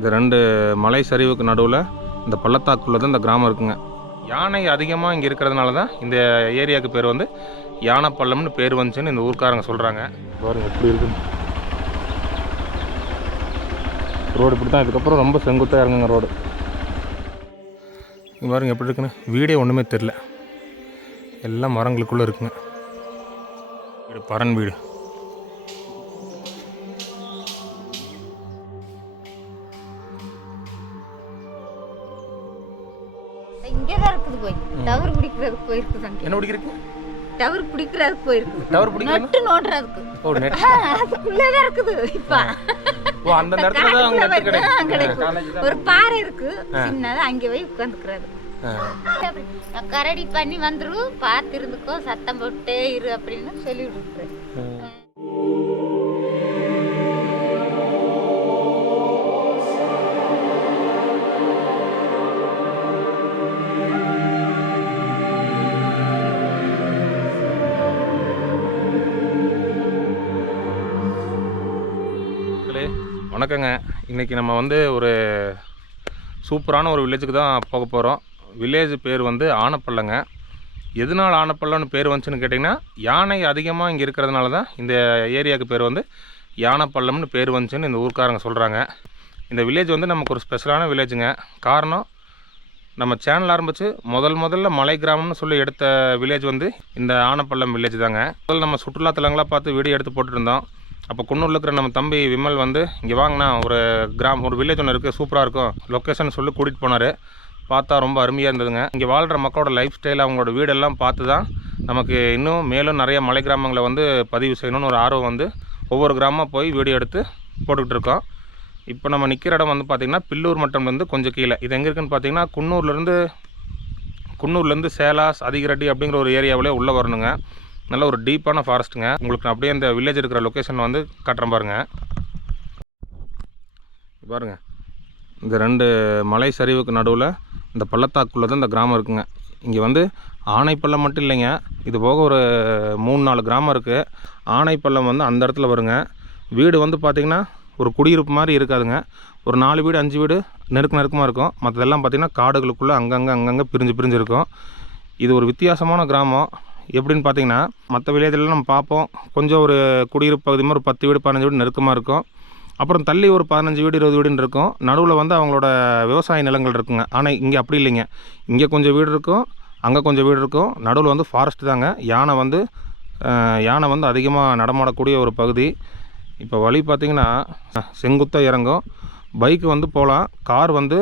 இந்த ரெண்டு மலை சரிவுக்கு நடுவில் இந்த பள்ளத்தாக்குள்ள தான் இந்த கிராமம் இருக்குங்க. யானை அதிகமாக இங்கே இருக்கிறதுனால தான் இந்த ஏரியாவுக்கு பேர் வந்து யானை பள்ளம்னு பேர் வந்துச்சுன்னு இந்த ஊர்க்காரங்க சொல்கிறாங்க. பாருங்க எப்படி இருக்குன்னு. ரோடு இப்படி தான், இதுக்கப்புறம் ரொம்ப செங்குத்தாக இறங்குங்க ரோடு. இங்கே பாருங்க எப்படி இருக்குன்னு. வீடே ஒன்றுமே தெரில, எல்லாம் மரங்களுக்குள்ளே இருக்குங்க. வீடு பரன் வீடு. இங்கதான் இருக்குது போய் டவர் பிடிக்கிறதுக்கு போயிருக்குதாங்க. என்ன பிடிக்கிறதுக்கு? டவர் பிடிக்கிறதுக்கு போயிருக்கு. டவர் பிடிக்கிறது நெட் நோட்றதுக்கு. ஓ நெட் அதுக்குள்ளே தான் இருக்குது இப்ப. ஓ அந்த நேரத்துல தான் அங்க நெட் கிடைக்கும். ஒரு பாறை இருக்கு சின்னதா, அங்க போய் உட்கார்ந்துக்கிறது. கரடி பண்ணி வந்துரும், பார்த்து இருந்துக்கோ, சத்தம் போட்டே இரு அப்படின்னு சொல்லி விட்டுறேன். வணக்கங்க. இன்றைக்கி நம்ம வந்து ஒரு சூப்பரான ஒரு வில்லேஜுக்கு தான் போக போகிறோம். வில்லேஜ் பேர் வந்து ஆனப்பள்ளங்க. எதனால் ஆனப்பள்ளம்னு பேர் வந்துச்சுன்னு கேட்டிங்கன்னா, யானை அதிகமாக இங்கே இருக்கிறதுனால தான் இந்த ஏரியாவுக்கு பேர் வந்து யானைப்பள்ளம்னு பேர் வந்துச்சுன்னு இந்த ஊர்க்காரங்க சொல்கிறாங்க. இந்த வில்லேஜ் வந்து நமக்கு ஒரு ஸ்பெஷலான வில்லேஜுங்க. காரணம், நம்ம சேனல் ஆரம்பித்து முதல்ல மலை கிராமம்னு சொல்லி எடுத்த வில்லேஜ் வந்து இந்த ஆனப்பள்ளம் வில்லேஜ் தாங்க. முதல்ல நம்ம சுற்றுலாத்தலங்களாக பார்த்து வீடியோ எடுத்து போட்டுருந்தோம். அப்போ குன்னூரில் இருக்கிற நம்ம தம்பி விமல் வந்து இங்கே வாங்கினா ஒரு வில்லேஜ் ஒன்று இருக்குது, சூப்பராக இருக்கும் லொக்கேஷன் சொல்லி கூட்டிகிட்டு போனார். பார்த்தா ரொம்ப அருமையாக இருந்ததுங்க. இங்கே வாழ்கிற மக்களோட லைஃப் ஸ்டைல், அவங்களோட வீடெல்லாம் பார்த்து தான் நமக்கு இன்னும் மேலும் நிறைய மலை கிராமங்களை வந்து பதிவு செய்யணும்னு ஒரு ஆர்வம் வந்து ஒவ்வொரு கிராமமாக போய் வீடியோ எடுத்து போட்டுக்கிட்டு இருக்கோம். இப்போ நம்ம நிற்கிற இடம் வந்து பார்த்திங்கன்னா பில்லூர் மட்டம்லேருந்து கொஞ்சம் கீழே. இது எங்கே இருக்குதுன்னு பார்த்தீங்கன்னா குன்னூர்லேருந்து சேலாஸ் அதிகரடி அப்படிங்கிற ஒரு ஏரியாவிலே உள்ளே வரணுங்க. நல்ல ஒரு டீப்பான ஃபாரஸ்ட்டுங்க. உங்களுக்கு நான் அப்படியே அந்த வில்லேஜ் இருக்கிற லொக்கேஷன் வந்து காட்டுறேன் பாருங்கள். பாருங்கள், இந்த ரெண்டு மலை சரிவுக்கு நடுவில் இந்த பள்ளத்தாக்குள்ளே தான் இந்த கிராமம் இருக்குங்க. இங்கே வந்து ஆனைப்பள்ளம் மட்டும் இல்லைங்க, இது போக ஒரு 3-4 கிராமம் இருக்குது. ஆனைப்பள்ளம் வந்து அந்த இடத்துல வருங்க. வீடு வந்து பார்த்திங்கன்னா ஒரு குடியிருப்பு மாதிரி இருக்காதுங்க. ஒரு 4 வீடு 5 வீடு நெருக்கமாக இருக்கும். மற்றதெல்லாம் பார்த்திங்கன்னா காடுகளுக்குள்ளே அங்கங்கே பிரிஞ்சு இருக்கும். இது ஒரு வித்தியாசமான கிராமம். எப்படின்னு பார்த்தீங்கன்னா, மற்ற வில்லேஜில் நம்ம பார்ப்போம், கொஞ்சம் ஒரு குடியிருப்பு பகுதி மாதிரி ஒரு 10 வீடு 15 வீடு நெருக்கமாக இருக்கும். அப்புறம் தள்ளி ஒரு 15 வீடு 20 வீடுன்னு இருக்கும். நடுவில் வந்து அவங்களோட விவசாய நிலங்கள் இருக்குங்க. ஆனால் இங்கே அப்படி இல்லைங்க. இங்கே கொஞ்சம் வீடு இருக்கும், அங்கே கொஞ்சம் வீடு இருக்கும். நடுவில் வந்து ஃபாரஸ்ட் தாங்க. யானை வந்து அதிகமாக நடமாடக்கூடிய ஒரு பகுதி. இப்போ வழி பார்த்திங்கன்னா செங்குத்தாக இறங்கும். பைக்கு வந்து போகலாம், கார் வந்து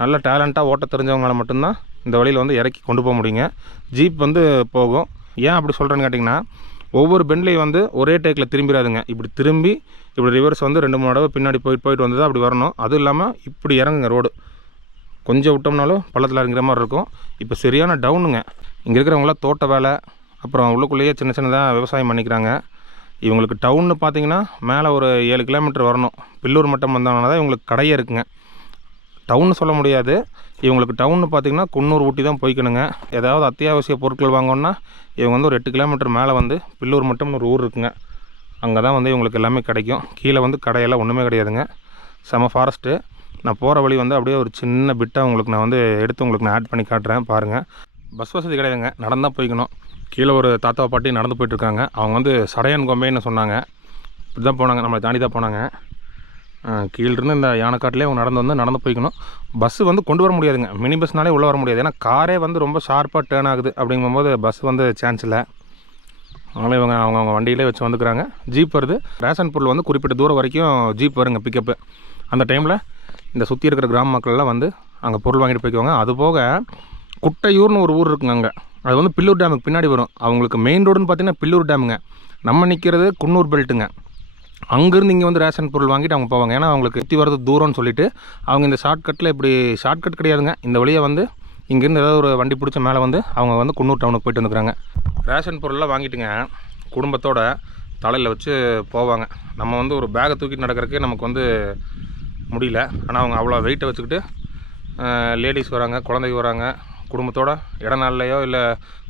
நல்ல டேலண்ட்டாக ஓட்ட தெரிஞ்சவங்களை மட்டும்தான் இந்த வழியில் வந்து இறக்கி கொண்டு போக முடியுங்க. ஜீப் வந்து போகும். ஏன் அப்படி சொல்கிறேன்னு கேட்டிங்கன்னா, ஒவ்வொரு பெண்ட்லேயும் வந்து ஒரே டேக்கில் திரும்பிடாதுங்க. இப்படி திரும்பி இப்படி ரிவர்ஸ் வந்து 2-3 தடவை பின்னாடி போயிட்டு வந்து தான் அப்படி வரணும். அதுவும் இல்லாமல் இப்படி இறங்குங்க. ரோடு கொஞ்சம் விட்டோம்னாலும் பள்ளத்தில் இறங்குற மாதிரி இருக்கும். இப்போ சரியான டவுனுங்க. இங்கே இருக்கிறவங்களாம் தோட்ட வேலை, அப்புறம் உள்ளுக்குள்ளேயே சின்னதாக விவசாயம் பண்ணிக்கிறாங்க. இவங்களுக்கு டவுன்னு பார்த்திங்கன்னா மேலே ஒரு 7 கிலோமீட்டர் வரணும். பில்லூர் மட்டம் வந்தோம்னா தான் இவங்களுக்கு கடையே இருக்குங்க. டவுன்னு சொல்ல முடியாது. இவங்களுக்கு டவுன்னு பார்த்திங்கன்னா குன்னூர் ஊட்டி தான் போய்க்கணுங்க. ஏதாவது அத்தியாவசிய பொருட்கள் வாங்கணுன்னா இவங்க வந்து ஒரு 8 கிலோமீட்டர் மேலே வந்து பில்லூர் மட்டம்னு ஒரு ஊர் இருக்குங்க. அங்கே தான் வந்து இவங்களுக்கு எல்லாமே கிடைக்கும். கீழே வந்து கடையெல்லாம் ஒன்றுமே கிடையாதுங்க. செம ஃபாரஸ்ட்டு. நான் போகிற வழி வந்து அப்படியே ஒரு சின்ன பிட்டாக உங்களுக்கு நான் வந்து எடுத்து உங்களுக்கு நான் ஆட் பண்ணி காட்டுறேன் பாருங்கள். பஸ் வசதி கிடையாதுங்க, நடந்தால் போய்க்கணும். கீழே ஒரு தாத்தா பாட்டி நடந்து போயிட்டுருக்காங்க. அவங்க வந்து சடையன் கொம்பைன்னு சொன்னாங்க. இப்படி தான் போனாங்க, நம்மளை தாண்டி தான் போனாங்க. கீழிருந்து இந்த யானைக்காட்டிலே அவங்க நடந்து போய்க்கணும். பஸ்ஸு வந்து கொண்டு வர முடியாதுங்க. மினி பஸ்னாலே உள்ளே வர முடியாது. ஏன்னா காரே வந்து ரொம்ப ஷார்ப்பாக டேர்ன் ஆகுது. அப்படிங்கும்போது பஸ் வந்து சான்ஸ் இல்லை. அதனால் இவங்க அவங்க வண்டியிலே வச்சு வந்துக்கிறாங்க. ஜீப் வருது. ரேஷன் பொருள் வந்து குறிப்பிட்ட தூரம் வரைக்கும் ஜீப் வருங்க பிக்கப்பு. அந்த டைமில் இந்த சுற்றி இருக்கிற கிராம மக்கள்லாம் வந்து அங்கே பொருள் வாங்கிட்டு போய்க்குவாங்க. அதுபோக குட்டையூர்னு ஒரு ஊர் இருக்குங்க. அங்கே அது வந்து பில்லூர் டேமுக்கு பின்னாடி வரும். அவங்களுக்கு மெயின் ரோடுன்னு பார்த்திங்கன்னா பில்லூர் டேமுங்க. நம்ம நிற்கிறது குன்னூர் பெல்ட்டுங்க. அங்கேருந்து இங்கே வந்து ரேஷன் பொருள் வாங்கிட்டு அவங்க போவாங்க. ஏன்னா அவங்களுக்கு சுற்றி வரது தூரம்னு சொல்லிவிட்டு அவங்க இந்த ஷார்ட்கட்டில் இப்படி ஷார்ட்கட் கிடையாதுங்க. இந்த வழியை வந்து இங்கேருந்து ஏதாவது ஒரு வண்டி பிடிச்ச மேலே வந்து அவங்க வந்து குன்னூர் டவுனுக்கு போய்ட்டு வந்துக்கிறாங்க. ரேஷன் பொருள்லாம் வாங்கிட்டுங்க குடும்பத்தோட தலையில் வச்சு போவாங்க. நம்ம வந்து ஒரு பேகை தூக்கிட்டு நடக்கிறதுக்கே நமக்கு வந்து முடியல. ஆனால் அவங்க அவ்வளோ வெயிட்டை வச்சுக்கிட்டு லேடிஸ் வராங்க, குழந்தைங்க வராங்க, குடும்பத்தோட இடநாள்லையோ இல்லை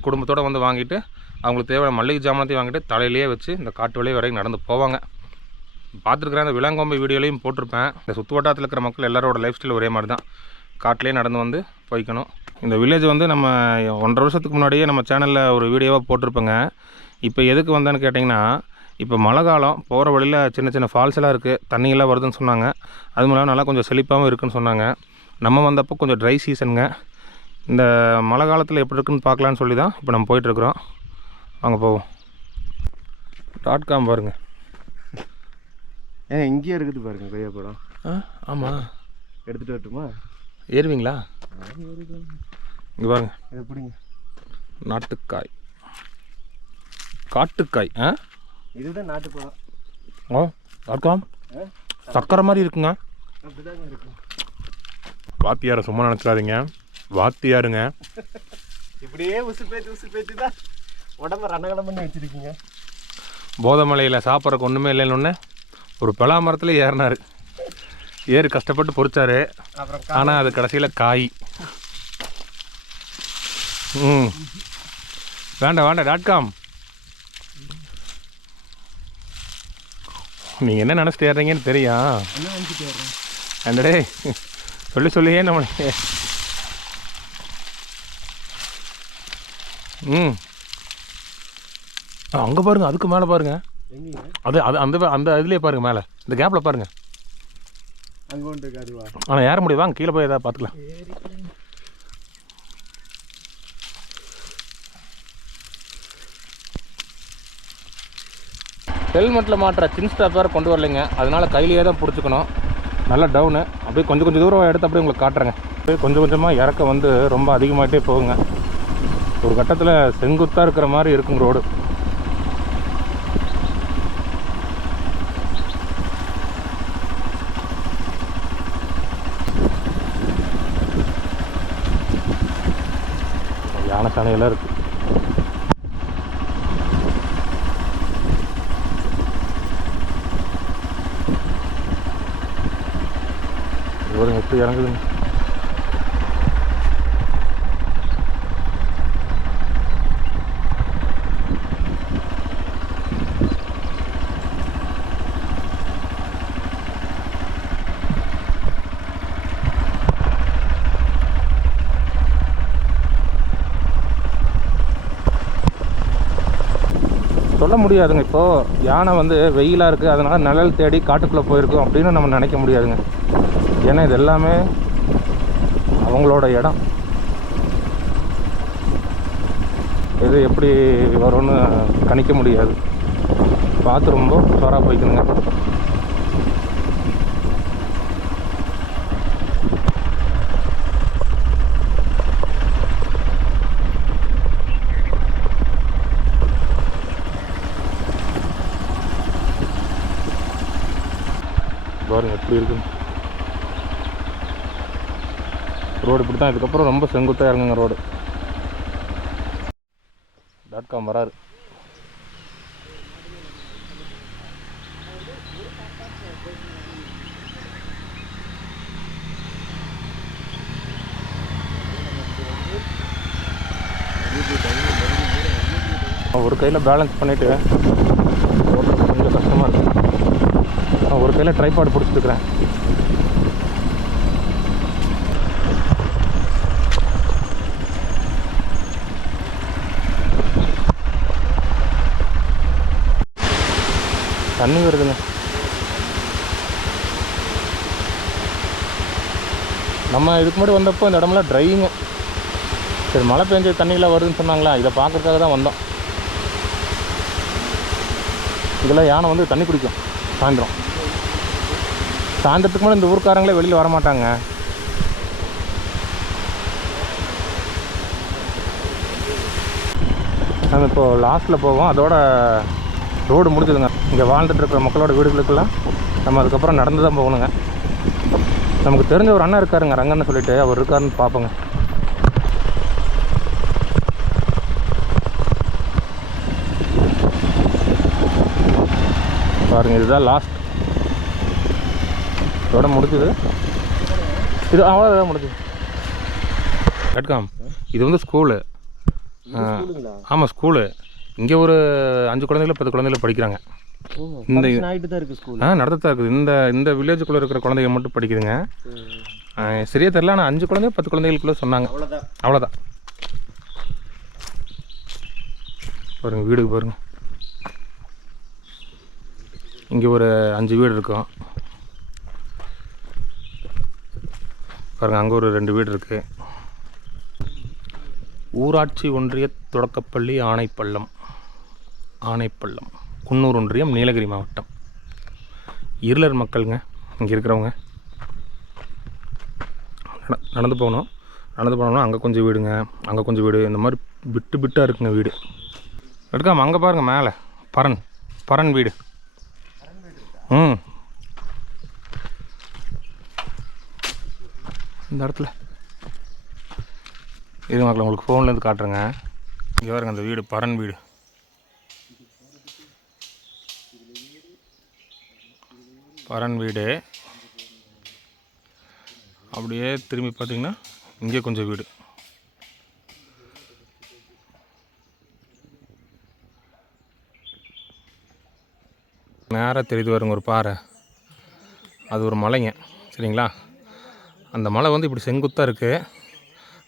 குடும்பத்தோடு வந்து வாங்கிட்டு அவங்களுக்கு தேவையான மளிகை ஜாமானத்தையும் வாங்கிட்டு தலையிலேயே வச்சு இந்த காட்டு வழி வரைக்கும் நடந்து போவாங்க. பார்த்துருக்குறேன், அந்த விளாங்கொம்பை வீடியோலையும் போட்டிருப்பேன். இந்த சுற்று வட்டாரத்தில் இருக்கிற மக்கள் எல்லாரோட லைஃப் ஸ்டைல் ஒரே மாதிரி தான். காட்டிலே நடந்து வந்து போய்க்கணும். இந்த வில்லேஜ் வந்து நம்ம 1.5 வருஷத்துக்கு முன்னாடியே நம்ம சேனலில் ஒரு வீடியோவாக போட்டிருப்பேங்க. இப்போ எதுக்கு வந்தேன்னு கேட்டிங்கன்னா, இப்போ மழை காலம், போகிற வழியில் சின்ன சின்ன ஃபால்ஸ் எல்லாம் இருக்குது, தண்ணியெல்லாம் வருதுன்னு சொன்னாங்க. அது மூலம் நல்லா கொஞ்சம் செழிப்பாகவும் இருக்குதுன்னு சொன்னாங்க. நம்ம வந்தப்போ கொஞ்சம் ட்ரை சீசனுங்க. இந்த மழை காலத்தில் எப்படி இருக்குன்னு பார்க்கலான்னு சொல்லி தான் இப்போ நம்ம போயிட்டுருக்குறோம். வாங்க போவோம். .com பாருங்க. இங்கேயே இருக்குது பாருங்க கொய்யா பழம். ஆமாம், எடுத்துகிட்டு வரட்டுமா? ஏறுவீங்களா? இங்கே பாருங்க, இது எப்படிங்க? நாட்டுக்காய், காட்டுக்காய். இதுதான் நாட்டுப்பழம். .com சக்கரை மாதிரி இருக்குங்க. அப்படிதாங்க இருக்கும். வாத்தியாரை சும்மா நினச்சிடாதீங்க, வாத்தியாருங்க. இப்படியே உசு பேச்சு தான் உடம்பு ரணகலம் பண்ணி வச்சுருக்கீங்க. போதமலையில் சாப்பிட்றக்கு ஒன்றுமே இல்லைன்னு ஒரு பலா மரத்தில் ஏறினார். ஏறி கஷ்டப்பட்டு பொறிச்சார். ஆனால் அது கடைசியில் காய். வேண்டாம் .com. நீங்கள் என்ன நினச்சிட்டு ஏறீங்கன்னு தெரியும். அண்டடே சொல்லியே நம்மளுக்கு. அங்கே பாருங்க, அதுக்கு மேலே பாருங்க. அது அந்த இதுலேயே பாருங்க, மேலே இந்த கேப்பில் பாருங்க. அங்கே ஒன்று இருக்கு, அதுவா? ஆனால் ஏற முடியும், வாங்க கீழே போய் எதாவது பார்த்துக்கலாம். ஹெல்மெட்டில் மாட்டுற சின் ஸ்டாப் வேறு கொண்டு வரலைங்க, அதனால கையிலேயே தான் பிடிச்சிக்கணும். நல்லா டவுனு. அப்படியே கொஞ்சம் தூரம் எடுத்து அப்படியே உங்களுக்கு காட்டுறேங்க. அப்படியே கொஞ்சம் கொஞ்சமாக இறக்க வந்து ரொம்ப அதிகமாகிட்டே போகுங்க. ஒரு கட்டத்தில் செங்குத்தாக இருக்கிற மாதிரி இருக்குங்க ரோடு. யானை சாணையெல்லாம் இருக்குது. எப்படி இறங்குதுங்க. சொல்ல முடியாதுங்க. இப்போது யானை வந்து வெயிலாக இருக்குது, அதனால் நிழல் தேடி காட்டுக்குள்ளே போயிருக்கோம் அப்படின்னு நம்ம நினைக்க முடியாதுங்க. ஏன்னா இது எல்லாமே அவங்களோட இடம். இது எப்படி வரும்னு கணிக்க முடியாது. பார்த்து ரொம்ப உஷாராக போய்க்கணுங்க. பாருங்க எப்படி இருக்குன்னு. ரோடு இப்படி தான். இதுக்கப்புறம் ரொம்ப செங்குத்தாக இறங்குங்க ரோடு. .com வராரு. ஒரு கையில் பேலன்ஸ் பண்ணிவிட்டு கொஞ்சம் கஷ்டமாக இருக்குது. நான் ஒரு கையில் ட்ரைபாட் பிடிச்சிருக்கிறேன். தண்ணி வருதுங்க. நம்ம இதுக்கு முன்னாடி வந்தப்போ இந்த இடமெல்லாம் ட்ரைங்க. சரி, மழை பெஞ்ச தண்ணியெலாம் வருதுன்னு சொன்னாங்களா, இதை பார்க்கறதுக்காக தான் வந்தோம். இதெல்லாம் யானை வந்து தண்ணி குடிக்கும் சாயந்தரம். சாயந்தரத்துக்கு மேலே இந்த ஊர்க்காரங்களே வெளியில் வரமாட்டாங்க. நம்ம இப்போது லாஸ்ட்டில் போவோம். அதோட ரோடு முடிஞ்சுதுங்க. இங்கே வாழ்ந்துட்டு இருக்கிற மக்களோட வீடுகளுக்கெல்லாம் நம்ம அதுக்கப்புறம் நடந்து தான் போகணுங்க. நமக்கு தெரிஞ்ச ஒரு அண்ணன் இருக்காருங்க, ரங்கன்னு சொல்லிட்டு, அவர் இருக்காருன்னு பார்ப்போங்க. பாருங்கள், இதுதான் லாஸ்ட். இதோட முடிஞ்சுது. இது அவ்வளோதான் முடிஞ்சுது. .com இது வந்து ஸ்கூலு. ஆமாம், ஸ்கூலு. இங்கே ஒரு 5 குழந்தைகள 10 குழந்தைகள படிக்கிறாங்க. இந்த ஆகிட்டு தான் இருக்குது ஸ்கூல். நடத்தத்தான் இருக்குது. இந்த வில்லேஜுக்குள்ளே இருக்கிற குழந்தைங்க மட்டும் படிக்குதுங்க. சரியா தெரில, ஆனால் 5 குழந்தை 10 குழந்தைகளுக்குள்ளே சொன்னாங்க. அவ்வளோதான். பாருங்க வீடுக்கு பாருங்க, இங்கே ஒரு 5 வீடு இருக்கும் பாருங்க. அங்கே ஒரு 2 வீடு இருக்குது. ஊராட்சி ஒன்றிய தொடக்கப்பள்ளி ஆனைப்பள்ளம், குன்னூர் ஒன்றியம், நீலகிரி மாவட்டம். இருளர் மக்களுங்க இங்கே இருக்கிறவங்க. நடந்து போனோம்னா அங்கே கொஞ்சம் வீடுங்க, அங்கே கொஞ்சம் வீடு, இந்த மாதிரி பிட்டாக இருக்குங்க வீடு. எடுக்காமல் அங்கே பாருங்கள் மேலே பரன் வீடு. இந்த இடத்துல இது மக்கள் உங்களுக்கு ஃபோன்லேருந்து காட்டுறேங்க. இங்கே பாருங்க அந்த வீடு, பரன் வீடு. அப்படியே திரும்பி பார்த்தீங்கன்னா இங்கே கொஞ்சம் வீடு. நேராக தெரியுது வருங்க ஒரு பாறை, அது ஒரு மலைங்க. சரிங்களா, அந்த மலை வந்து இப்படி செங்குத்தாக இருக்குது.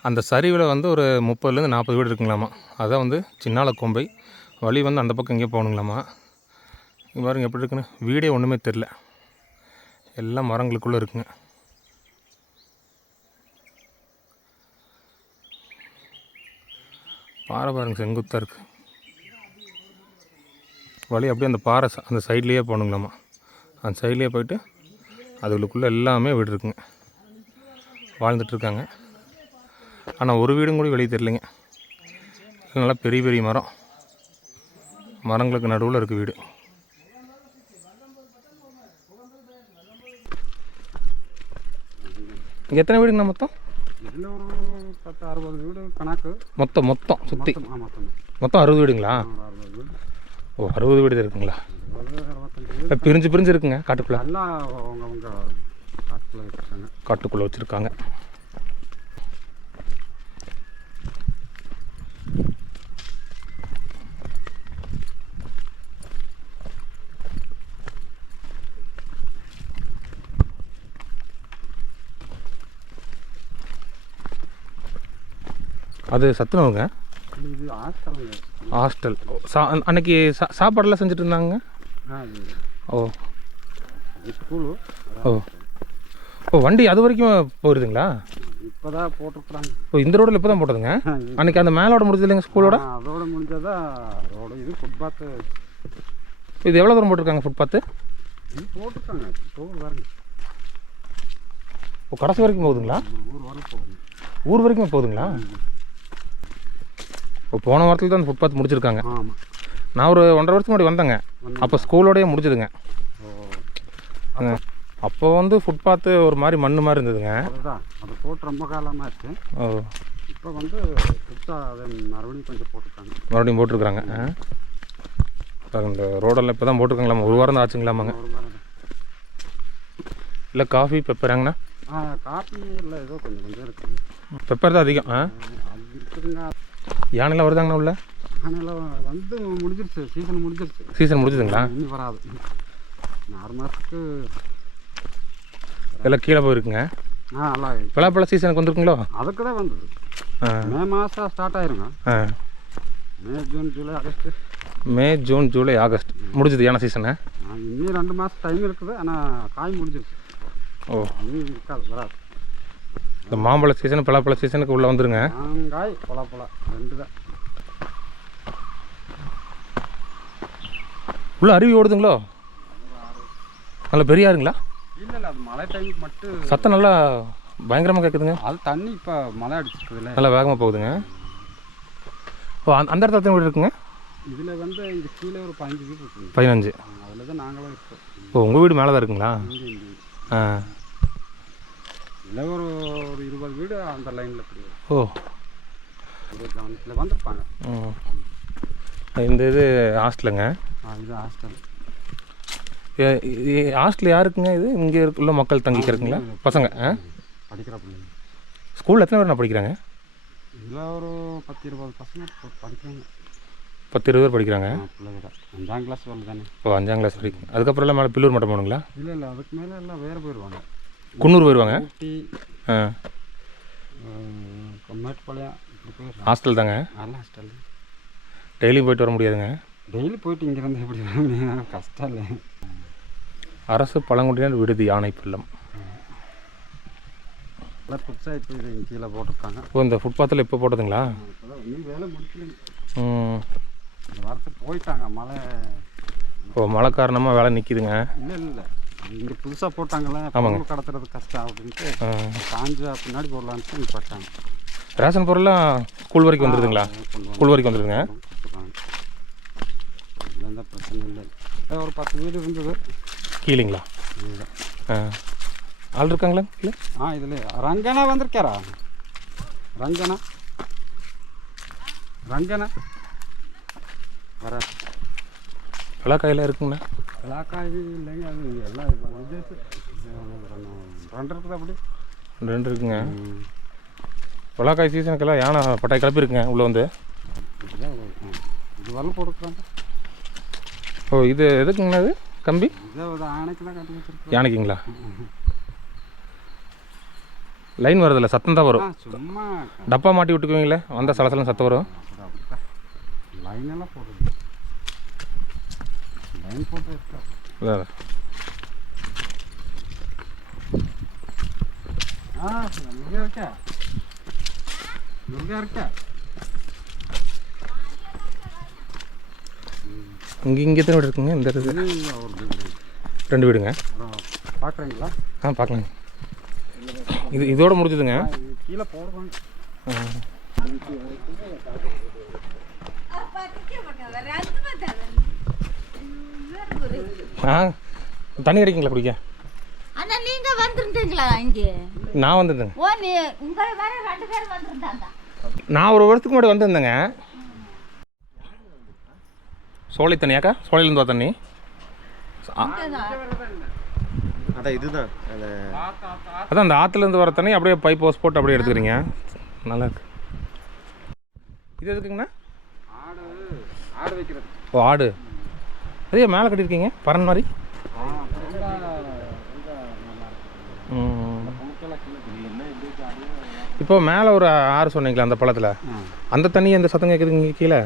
அந்த சரிவில் வந்து ஒரு 30லேருந்து 40 வீடு இருக்குங்களாமா. அதான் வந்து சின்னால கொம்பை வழி வந்து அந்த பக்கம் எங்கேயோ போகணுங்களாமா. இங்கே பாருங்க எப்படி இருக்குன்னு, வீடே ஒன்றுமே தெரில, எல்லாம் மரங்களுக்குள்ளே இருக்குங்க. பாறை பாருங்க செங்குத்தாக இருக்குது. வழி அப்படியே அந்த பாறை அந்த சைட்லேயே போகணுங்களாமா. அந்த சைட்லேயே போயிட்டு அதுக்குள்ளே எல்லாமே வீடு இருக்குங்க, வாழ்ந்துட்டுருக்காங்க. ஆனால் ஒரு வீடும் கூட வெளியே தெரியலைங்க. நல்லா பெரிய பெரிய மரங்களுக்கு நடுவில் இருக்குது வீடு. இங்கே எத்தனை வீடுங்கண்ணா மொத்தம்? 10-60 வீடு கணக்கு. மொத்தம் சுற்றி மொத்தம் 60 வீடுங்களா? ஓ, 60 வீடு இருக்குங்களா? பிரிஞ்சு இருக்குங்க காட்டுக்குள்ளே. காட்டுக்குள்ளே வச்சுருக்காங்க. அது சத்துணவுங்க, ஹாஸ்டல். அன்னைக்கு சாப்பாடெல்லாம் செஞ்சுட்டு இருந்தாங்க. ஓ வண்டி அது வரைக்கும் போயிருதுங்களா? இப்போதான் போட்டுருக்குறாங்க. இந்த ரோடில் இப்போ தான் போட்டதுங்க. அன்றைக்கி அந்த மேலோட முடிஞ்சது இல்லைங்க ஸ்கூலோட? அதோட முடிஞ்சதா ரோடு. இது ஃபுட்பாத்து. இது எவ்வளோ தூரம் போட்டிருக்காங்க ஃபுட்பாத்து? இது போட்டிருக்காங்க. பாருங்க. கடைசி வரைக்கும் போகுதுங்களா? ஊர் வரைக்கும் போகுதுங்களா? போன வாரத்தில் தான் ஃபுட்பாத் முடிச்சிருக்காங்க. நான் ஒரு 1.5 வருஷம் முன்னாடி வந்தேங்க. அப்போ ஸ்கூலோடய முடிஞ்சதுங்க. அப்போ வந்து ஃபுட்பாத்து ஒரு மாதிரி மண் மாதிரி இருந்ததுங்க. அது போட்டு ரொம்ப காலமாச்சு. இப்போ வந்து மறுபடியும் போட்டிருக்காங்க. இந்த ரோடெல்லாம் இப்போ தான் போட்டிருக்காங்களாமா. ஒரு வாரம் தான் ஆச்சுங்களாமாங்க. இல்லை காஃபி பெப்பராங்கண்ணா? காஃபி இல்லை, ஏதோ கொஞ்சம் இருக்குங்க. பெப்பர் தான் அதிகம். இருக்குதுங்க. யானைலாம் வருதாங்கண்ணா உள்ள? யானைலாம் வந்து முடிஞ்சிருச்சு. சீசன் முடிஞ்சுதுங்களா? இன்னும் வராது. 6 மாதத்துக்கு எல்லாம் கீழே போயிருக்குங்க. பலாப்பழ சீசனுக்கு வந்துருக்குங்களோ? அதுக்கு தான் வந்தது. மே மாதம் ஸ்டார்ட் ஆயிருங்க. மே ஜூன் ஜூலை ஆகஸ்ட் முடிஞ்சது யானை சீசனு. இன்னும் 2 மாதம் டைம் இருக்குது. ஆனால் காய் முடிஞ்சிருச்சு. இன்னும் இருக்காது, வராது. இந்த மாம்பழ சீசன் பலாப்பழ சீசனுக்கு உள்ளே வந்துருங்க. மாங்காய் பலாப்பழம் 2 தான். உள்ள அருவி ஓடுதுங்களோ? நல்ல பெரிய ஆறுங்களா? இல்லை, அது மழை டைமுக்கு மட்டும். சத்தம் நல்லா பயங்கரமாக கேட்குதுங்க. அது தண்ணி இப்போ மழை அடிச்சிருக்குதுல்ல, நல்லா வேகமாக போகுதுங்க. அந்த இடத்துல எத்தனை வீடு இருக்குங்க? இதில் வந்து இந்த கீழே ஒரு 15 வீடு இருக்குங்க. 15. அதில் தான் நாங்களும் இருக்கோம். உங்கள் வீடு மேலே தான் இருக்குங்களா? இல்லை, ஒரு 20 வீடு அந்த லைனில் இருக்குது. வந்திருப்பாங்க. இந்த இது ஹாஸ்டலுங்க. இது ஹாஸ்டல். ஹாஸ்டல் யாருக்குங்க இது? இங்கே உள்ள மக்கள் தங்கிக்கிறதுங்களா? பசங்க படிக்கிற பிள்ளைங்க. ஸ்கூலில் எத்தனை பேர் நான் படிக்கிறாங்க? இதில் ஒரு 10-20 பசங்க படிக்கிறாங்க. 10-20 பேர் படிக்கிறாங்க. பிள்ளைங்க 5ஆம் கிளாஸ் வரல தானே. ஓ 5ஆம் கிளாஸ் வரைக்கும். அதுக்கப்புறம் எல்லாம் மேலே பில்லூர் மட்டும் போகணுங்களா? இல்லை அதுக்கு மேலே எல்லாம் வேறு போயிடுவாங்க. குன்னூர் போயிடுவாங்க. ஊட்டி, மேட்டுப்பாளையம் இப்படி போயிடுவாங்க. ஹாஸ்டல் தாங்க? நல்ல ஹாஸ்டல். டெய்லியும் போயிட்டு வர முடியாதுங்க. டெய்லி போயிட்டு இங்கேருந்து எப்படி வர முடியும்? கஷ்டம் இல்லை. அரசு பழங்குடியினர் விடுதி ஆனைப்பள்ளம். எல்லாம் புதுசாக இப்போ இது கீழே போட்டிருக்காங்க. ஓ இந்த ஃபுட்பாத்தில் இப்போ போட்டதுங்களா? இன்னும் வேலை முடிக்கலைங்க. இந்த வாரத்துக்கு போயிட்டாங்க மழை. ஓ மழை காரணமாக வேலை நிற்கிதுங்க. இல்லை இல்லை இங்கே புதுசாக போட்டாங்களே, ஆமாங்க. கடத்துறது கஷ்டம் அப்படின்ட்டு காஞ்சா பின்னாடி போடலான்ட்டு போட்டாங்க. ரேஷன் பொருள்லாம் ஸ்கூல் வரைக்கும் வந்துடுதுங்களா? ஸ்கூல் வரைக்கும் வந்துடுதுங்க. எந்த பிரச்சனையும் இல்லை. ஒரு 10 வீடு இருந்தது கீழேங்களா? ஆள் இருக்காங்களா இல்லை? இதில் ரங்கனா வந்திருக்காரா? ரங்கனா வர பலாக்காயெல்லாம் இருக்குங்கண்ணா? பலாக்காய் இல்லைங்க, அது எல்லாம் இது 2 இருக்குது. அப்படி 2 இருக்குங்க. பலாக்காய் சீசனுக்கெல்லாம் யானை பட்டாய் கிளப்பி இருக்குங்க உள்ளே வந்து. இது வரல போட்டுக்கிறாங்க. ஓ இது எதுக்குங்கண்ணா? அது கம்பி இதை ஆணைக்கு தான் கட்டி வச்சுருக்கோம். யானைக்குங்களா? லைன் வருதில்ல, சத்தம் தான் வரும். சும்மா டப்பா மாட்டி விட்டுக்குவீங்களே, வந்தால் சலசலம் சத்தம் வரும். லைனெல்லாம் போடுறது. லைன் போட்டு இருக்கா? முருகா இருக்கா? இங்கே எத்தனை வீடு இருக்குங்க? இந்த இருக்குது 2 வீடுங்க. பார்க்குறீங்களா? பார்க்கலாங்க. இதோட முடிஞ்சதுங்க. கீழே போடுவாங்க. தண்ணி கிடைக்குங்களா குடிக்க? அண்ணா நீங்க வந்திருந்தீங்களா இங்கே? நான் வந்திருந்தேங்க. ஓ நீ உங்களை வேற 2 பேர் வந்திருந்தாங்க. நான் ஒரு வருஷத்துக்கு முன்னாடி வந்திருந்தேங்க. சோலை தண்ணியாக்கா? சோலையிலேருந்து வர தண்ணி அதான் இதுதான். அதான் அந்த ஆற்றுலேருந்து வர தண்ணி அப்படியே பைப் ஹவுஸ் போட்டு அப்படியே எடுத்துக்கிறீங்க. நல்லா இருக்கு. இது எதுக்குங்கண்ணா? ஆடு வைக்கிறது. ஓ ஆடு. அதே மேலே கட்டியிருக்கீங்க பறன் மாதிரி. இப்போ மேலே ஒரு ஆறு சொன்னீங்களா அந்த பழத்தில், அந்த தண்ணி அந்த சத்தம் கேட்குதுங்க கீழே?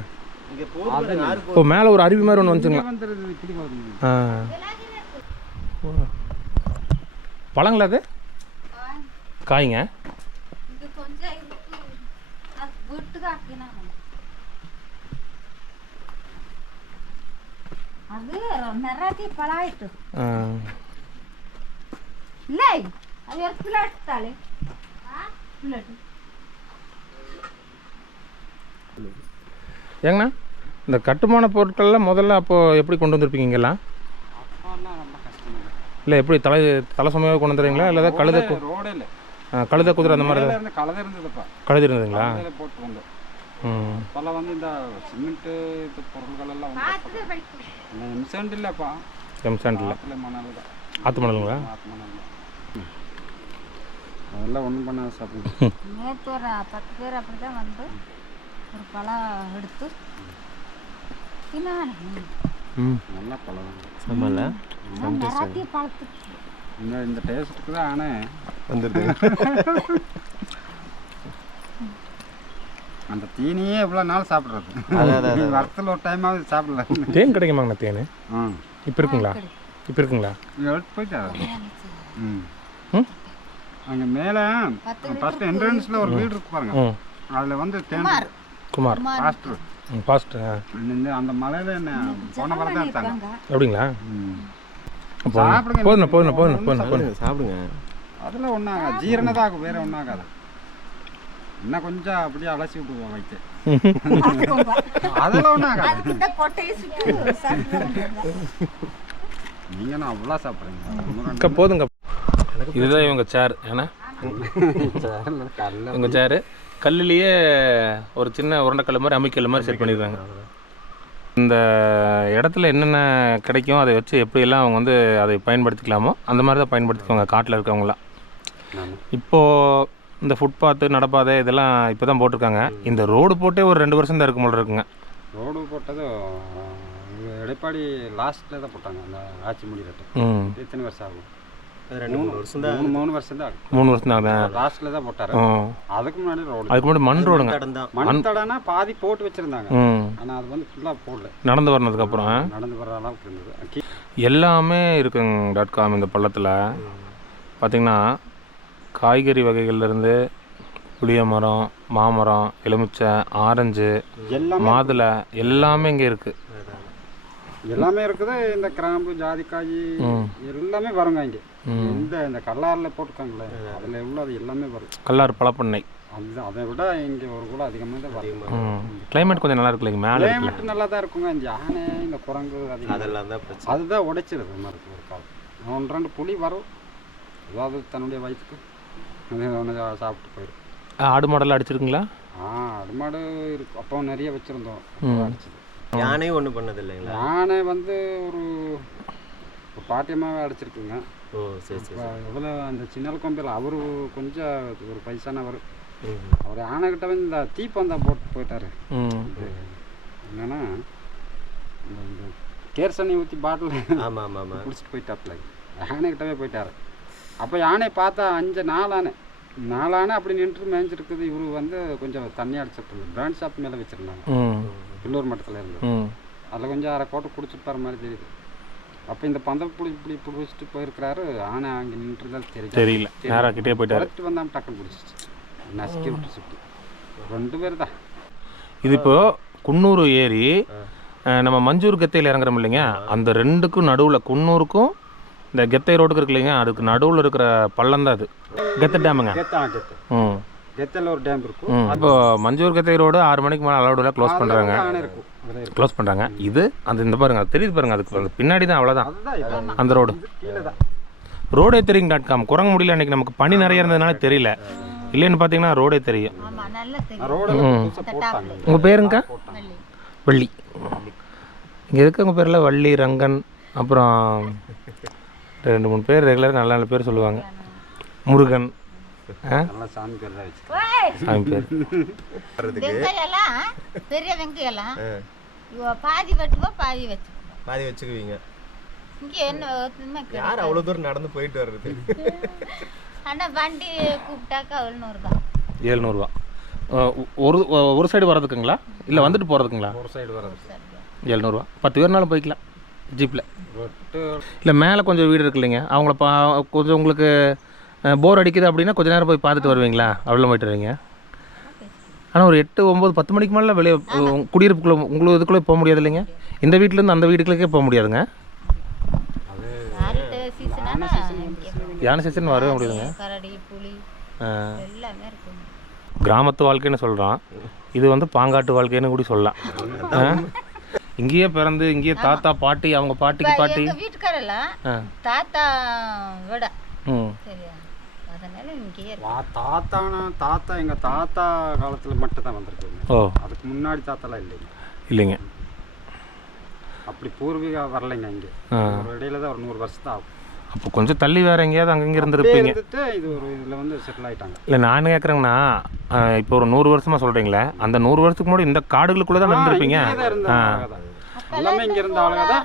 ஓ மேலே ஒரு அருவி மாதிரி ஒன்று வந்துச்சுங்களா? பழங்களா அது? காய்ங்க. அது மெராட்டி பழாயிட்டு ಇಲ್ಲ ಅದು ಎಷ್ಟು ಪ್ಲೇಟ್ ತಾಳೆ ಪ್ಲೇಟ್ ஏங்கண்ணா இந்த கட்டுமான பொருட்கள்லாம் முதல்ல அப்போது எப்படி கொண்டு வந்திருப்பீங்க இங்கெல்லாம்? இல்லை எப்படி தலை சுமையாக கொண்டு வந்துடுறீங்களா? இல்லை கழுத கழுத குதிரை அந்த மாதிரி கழுது இருந்ததுங்களா? இப்போல்லாம் வந்து இந்த சிமெண்ட்டு இது பொருட்கள் எல்லாம் எம்சாண்ட் இல்லைப்பா. எம்சாண்ட் இல்லை, மணல் தான். ஆற்று மணலுங்களா? ஆற்று மணல் அதெல்லாம் ஒன்றும் பண்ணாத சாப்பிடுங்க. நேற்று ஒரு 10 பேர் அப்படி தான் வந்து ஒரு பழம் எடுத்து நல்லா பழம் ஆமாம்ல. மெராட்டி பழத்துக்கு இந்த டேஸ்ட்டுக்கு தான் ஆனால் வந்துடுது. அந்த தீனியே எவ்வளோ நாள் சாப்பிட்றது. வருஷத்தில் ஒரு டைமாவது சாப்பிடல. தேன் கிடைக்குமாங்கண்ணா? தேன் இப்போ இருக்குங்களா? இப்போ இருக்குங்களா? எடுத்து போயிட்டு அங்கே மேலே ஃபஸ்ட்டு என்ட்ரன்ஸில் ஒரு வீடு இருக்கு பாருங்க, அதில் வந்து தேன் குமார் ஃபாஸ்ட் அந்த மலையில் என்ன போன வர தான் எடுத்தாங்க. அப்படிங்களா? சாப்பிடுங்க. போதுண்ணா சாப்பிடுங்க. அதெல்லாம் ஒன்றாகாது, ஜீரணம் தான் ஆகும், வேறு ஒன்றும் ஆகாது. இன்னும் கொஞ்சம் அப்படியே அலசி விட்டுவோம் வைத்து. அதெல்லாம் ஒன்றும் ஆகாது. நீங்கள் அவ்வளோ சாப்பிட்றீங்க. போதுங்க. இதுதான் இவங்க சேர். ஏன்னா இவங்க சேரு கல்லுலேயே ஒரு சின்ன உருண்டைக்கல் மாதிரி அம்மிக்கல் மாதிரி செட் பண்ணியிருக்காங்க. இந்த இடத்துல என்னென்ன கிடைக்கும் அதை வச்சு எப்படியெல்லாம் அவங்க வந்து அதை பயன்படுத்திக்கலாமோ அந்த மாதிரி தான் பயன்படுத்திக்குவாங்க காட்டில் இருக்கவங்களாம். இப்போது இந்த ஃபுட்பாத்து நடப்பாதை இதெல்லாம் இப்போ தான் போட்டிருக்காங்க. இந்த ரோடு போட்டே ஒரு 2 வருஷம் தான் இருக்கும் போல இருக்குங்க. ரோடு போட்டது எடப்பாடி லாஸ்ட்டில் தான் போட்டாங்க அந்த ஆட்சி முடியறட்டு. எத்தனை வருஷம் ஆகும்? 2-3 வருஷம் தான். 3 வருஷம் தான் ஆகும். 3 வருஷம் தான். லாஸ்ட்டில் தான் போட்டாரு. அதுக்கு முன்னாடி ரோடு, அதுக்கு முன்னாடி மண் ரோடுங்க. மண் தடனா பாதி போட்டு வச்சுருந்தாங்க. ஆனால் அது வந்து ஃபுல்லாக போடல. நடந்து வரதுக்கப்புறம் நடந்து வர அளவுக்கு இருந்தது. எல்லாமே இருக்குங்க .com இந்த பள்ளத்தில். பார்த்திங்கன்னா காய்கறி வகைகள்லேருந்து புளிய மரம், மாமரம், எலுமிச்சை, ஆரஞ்சு, மாதுளை எல்லாமே இங்கே இருக்குது. எல்லாமே இருக்குது. இந்த கிராம்பு, ஜாதிக்காய் எல்லாமே வருங்க இங்கே. இந்த கல்லாரில் போட்டுருக்காங்களே அதில் உள்ளது எல்லாமே வரும். கல்லார் பழப்பண்ணை அதுதான். அதை விட இங்கே ஒரு கூட அதிகமாக தான் வரும். கிளைமேட் கொஞ்சம் நல்லா இருக்குல்லைங்க. மேலே கிளைமேட் நல்லா தான் இருக்குங்க. இந்த யானை, இந்த குரங்கு அதெல்லாம் தான் பிரச்சனை. அதுதான் உடைச்சிருது மாதிரி இருக்கு. ஒரு காலம் 1-2 புலி வரும். அதாவது தன்னுடைய வயிற்றுக்கு ஒன்று சாப்பிட்டு போயிடும். ஆடு மாடெல்லாம் அடிச்சிருக்குங்களா? ஆடு மாடு இருக்கும். அப்போ நிறைய வச்சுருந்தோம். அடிச்சது. யானையும் ஒன்றும் பண்ணது இல்லைங்களா? யானை வந்து ஒரு பாட்டியமாகவே அடிச்சிருக்குங்க. ஓ சரி சரி. எவ்வளோ அந்த சின்ன கொம்பில் அவரு கொஞ்சம் ஒரு வயசானவர். அவர் யானைக்கிட்ட வந்து இந்த தீப்பந்தம் போட்டு போயிட்டாரு. என்னன்னா இந்த கேர்சனி ஊற்றி பாட்டில் குடிச்சிட்டு போயிட்டாப்புல. யானைக்கிட்டவே போயிட்டாரு. அப்போ யானை பார்த்தா 4 ஆனை அப்படி நின்று மேய்ஞ்சிருக்குது. இவரு வந்து கொஞ்சம் தண்ணி அடிச்சிட்டு பிராண்ட் ஷாப் மேலே வச்சுருந்தாங்க. பில்லூர் மட்டத்தில் இருந்து அதில் கொஞ்சம் அரை கோட்டை குடிச்சிருப்பார் மாதிரி தெரியுது. அப்போ இந்த பந்தல் இப்படி பிடிச்சிட்டு போயிருக்கிறாரு. ஆனை அங்கே நின்றுதான் தெரியல. நேராக்கிட்டே போயிட்டாரு. வந்தாமல் டக்குன்னு பிடிச்சிச்சு. நசுக்கி விட்டு சுட்டி 2 பேர் தான். இது இப்போ குன்னூர் ஏரி நம்ம மஞ்சூர் கெத்தையில் இறங்குறோம் இல்லைங்க. அந்த 2க்கும் நடுவில், குன்னூருக்கும் இந்த கெத்தை ரோடுக்கு இருக்கு இல்லைங்க, அதுக்கு நடுவில் இருக்கிற பள்ளம் தான் அது கெத்தை டேமுங்க. கெத்தையில் ஒரு டேம் இருக்கும். இப்போ மஞ்சூர் கெத்தை ரோடு 6 மணிக்கு மேலே அலௌடெல்லாம் க்ளோஸ் பண்ணுறாங்க. இது இந்த பாருங்க, அது தெரியுது பாருங்க. அதுக்கு பின்னாடி தான். அவ்வளோதான் அந்த ரோடு. ரோடே தெரியுங்க .com. குரங்கு முடியல. அன்றைக்கி நமக்கு பனி நிறைய இருந்ததுனால தெரியல. இல்லைன்னு பார்த்தீங்கன்னா ரோடே தெரியும். உங்கள் பேருங்க? வள்ளி. இங்கே இருக்கவங்க பேரில் வள்ளி, ரங்கன், அப்புறம் 2-3 பேர் ரெகுலராக நல்ல பேர் சொல்லுவாங்க. முருகன். சாமி பேர் பெரிய வெங்காயம் பாதி வெட்டுவோம், பாதி வச்சுக்குவீங்க. இங்கே என்ன யார் அவ்வளோ தூரம் நடந்து போயிட்டு வர்றது? ஆனால் வண்டி கூப்பிட்டாக்கா 700 தான். 700 ரூபா. ஒரு சைடு வர்றதுக்குங்களா இல்லை வந்துட்டு போகிறதுக்குங்களா? ஒரு சைடு வர்றது 700 ரூபா. 10 பேர்னாலும் போய்க்கலாம் ஜீப்பில். இல்லை மேலே கொஞ்சம் வீடு இருக்கு இல்லைங்க, அவங்கள கொஞ்சம் உங்களுக்கு போர் அடிக்குது அப்படின்னா கொஞ்சம் நேரம் போய் பார்த்துட்டு வருவீங்களா? அவ்வளோ போயிட்டு வருவீங்க. ஆனால் ஒரு 8, 9, 10 மணிக்கு மேலே வெளியே குடியிருப்புக்குள்ளே உங்களுக்கு இதுக்குள்ளே போக முடியாது இல்லைங்க. இந்த வீட்டிலேருந்து அந்த வீட்டுக்குள்ளே போக முடியாதுங்க. யானை சீசன் வரவே முடியாதுங்க. கிராமத்து வாழ்க்கைன்னு சொல்கிறோம். இது வந்து பாங்காட்டு வாழ்க்கைன்னு கூட சொல்லலாம். இங்கேயே பிறந்து இங்கேயே தாத்தா பாட்டி, அவங்க பாட்டிக்கு பாட்டி வீட்டுக்காரெல்லாம் தாத்தா விட தாத்தா எங்கள் தாத்தா காலத்தில் மட்டும் தான் வந்திருக்குங்க. ஓ, அதுக்கு முன்னாடி தாத்தாலாம் இல்லைங்க. அப்படி பூர்வீகா வரலைங்க. இங்கே ஒரு இடையில தான் ஒரு 100 வருஷம் தான் ஆகும். அப்போ கொஞ்சம் தள்ளி வேறு எங்கேயாவது அங்கங்கே இருந்துருப்பீங்க. இது ஒரு இதில் வந்து செட்டில் ஆகிட்டாங்க. இல்லை நான் கேட்குறேங்கண்ணா, இப்போ ஒரு 100 வருஷமாக சொல்கிறீங்களே, அந்த 100 வருஷத்துக்கு முன்னாடி இந்த காடுகளுக்குள்ளே தான் இருந்திருப்பீங்க. எல்லாமே இங்கே இருந்த ஆளுங்க தான்.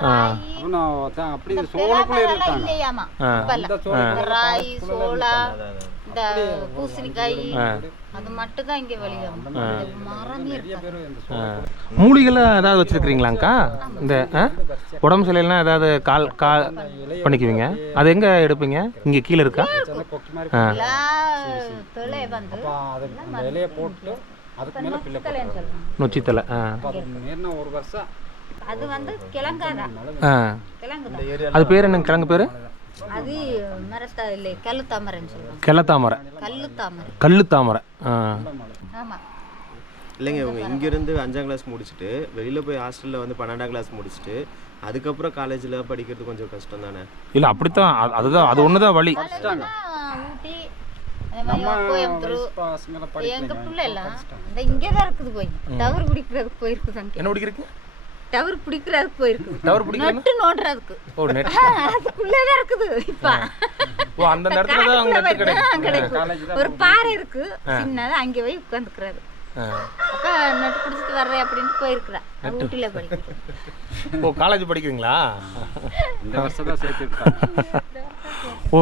அப்படி சோளக்குள்ளே இருந்தாங்க. இந்த பூசணிக்காய் அது மட்டும் தான் இங்கே வெளியே. மூலிகைலாம் ஏதாவது வச்சுருக்கிறீங்களாங்க்கா? இந்த உடம்பு சரியில்லைனா ஏதாவது கால் பண்ணிக்குவீங்க, அது எங்கே எடுப்பீங்க? இங்கே கீழே இருக்கா? நொச்சித்தலை. ஒரு வருஷம் அது வந்து கிழங்காதா. அது பேர் என்ன கிழங்கு பேர்? அது மரத்தா இல்லை, கல்லுத்தாமரைன்னு சொல்லுவாங்க. கெல்லத்தாமரை, கல்லுத்தாமரை. ஆமாம். இல்லைங்க, இவங்க இங்கேருந்து 5ஆம் கிளாஸ் முடிச்சுட்டு வெளியில் போய் ஹாஸ்டலில் வந்து 12ஆம் கிளாஸ் முடிச்சுட்டு அதுக்கப்புறம் காலேஜில் படிக்கிறது கொஞ்சம் கஷ்டம் தானே? இல்லை அப்படித்தான், அதுதான், அது ஒன்று தான் வழி. ஊட்டி, கோயம்புத்தூர், எங்கள் பிள்ளை எல்லாம் இந்த இங்கே தான் இருக்குது. போய் டவர் பிடிக்கிறதுக்கு போயிருக்குது. அங்கே என்ன பிடிக்கிறதுக்கு? டவர் பிடிக்கிறதுக்கு போயிருக்கு. டவர் பிடிக்கிறது, நெட் நோண்டுறதுக்கு. ஓ, நெட் அதுக்குள்ளே தான் இருக்குது. இப்போ ஓ, அந்த நேரத்துல தான் அங்க நெட் கிடைக்கும். ஒரு பாறை இருக்கு சின்னதா, அங்கே போய் உட்காந்துக்கிறாரு. அக்கா நட்டு பிடிச்சிட்டு வர்றேன் அப்படின்ட்டு போயிருக்கிறேன். ஊட்டியில் படிக்கிறேன். ஓ காலேஜ் படிக்கிறீங்களா? இந்த வருஷம் தான் சேர்த்துருக்காங்க. ஓ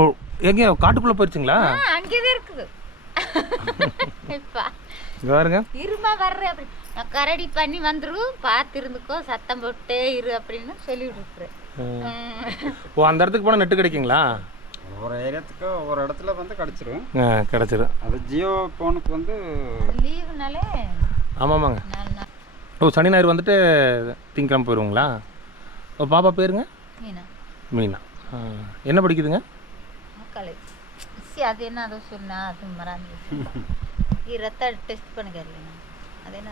எங்கே காட்டுக்குள்ளே போயிடுச்சிங்களா? அங்கே தான் இருக்குது. இப்போ இங்கே பாருங்க. இருமா வர்றேன் அப்படி நான் கரடி பண்ணி வந்துடும், பார்த்து இருந்துக்கோ, சத்தம் போட்டே இரு அப்படின்னு சொல்லிவிட்டு இருக்கிறேன். ஓ அந்த இடத்துக்கு போனால் நெட்டு கிடைக்குங்களா? ஒரு ஏரியாத்துக்கு ஒரு இடத்துல வந்து கிடச்சிரும். கிடச்சிடும். அது ஜியோ ஃபோனுக்கு வந்து லீவுனாலே ஆமாம்மாங்க. 4 நாள். ஓ சனி ஞாயிறு வந்துட்டு திங்கக்கிழமை போயிடுவோங்களா? ஓ பாப்பா பேருங்க? மீனா மீனா. என்ன படிக்குதுங்க? காலேஜ். சரி அது என்ன அதை சொன்னா அது மறந்து ரத்த டெஸ்ட் பண்ண கேட்கல. அது என்ன